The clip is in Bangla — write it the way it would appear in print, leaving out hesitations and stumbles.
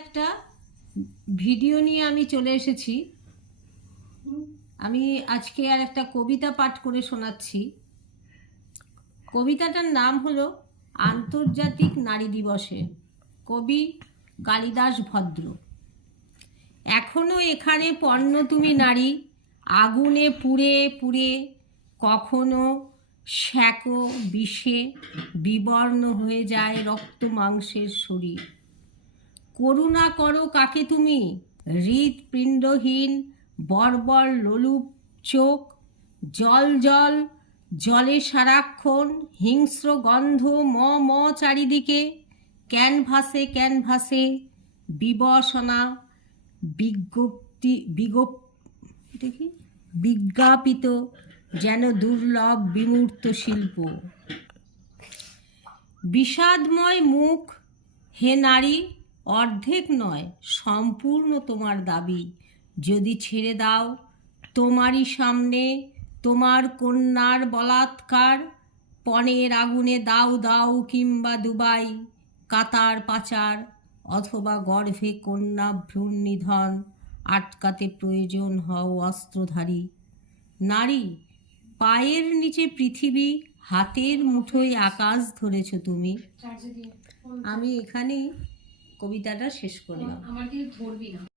একটা ভিডিও নিয়ে আমি চলে এসেছি। আমি আজকে আর একটা কবিতা পাঠ করে শোনাচ্ছি। কবিতাটার নাম হলো আন্তর্জাতিক নারী দিবসে, কবি কালিদাস ভদ্র। এখনো এখানে পণ্য তুমি নারী, আগুনে পুড়ে পুড়ে কখনো শ্যাকো বিষে বিবর্ণ হয়ে যায় রক্ত মাংসের শরীর। করুণা করো কাকে তুমি, হৃৎপিণ্ডহীন বর্বর লোলুপ চোখ, জল জল জলে সারাক্ষণ হিংস্র গন্ধ ম ম চারিদিকে, ক্যানভাসে ক্যানভাসে বিবসনা বিজ্ঞাপিত যেন দুর্লভ বিমূর্ত শিল্প। বিষাদময় মুখ হে নারী, অর্ধেক নয় সম্পূর্ণ তোমার দাবি। যদি ছেড়ে দাও তোমারই সামনে তোমার কন্যার বলাৎকার, পণের আগুনে দাও দাও কিংবা দুবাই কাতার পাচার, অথবা গর্ভে কন্যা ভ্রূণ নিধন আটকাতে প্রয়োজন হও অস্ত্রধারী। নারী, পায়ের নিচে পৃথিবী, হাতের মুঠোয় আকাশ ধরেছ তুমি। আমি এখানেই কবিতাটা শেষ করলাম। আমার কিন্তু ধরবি না।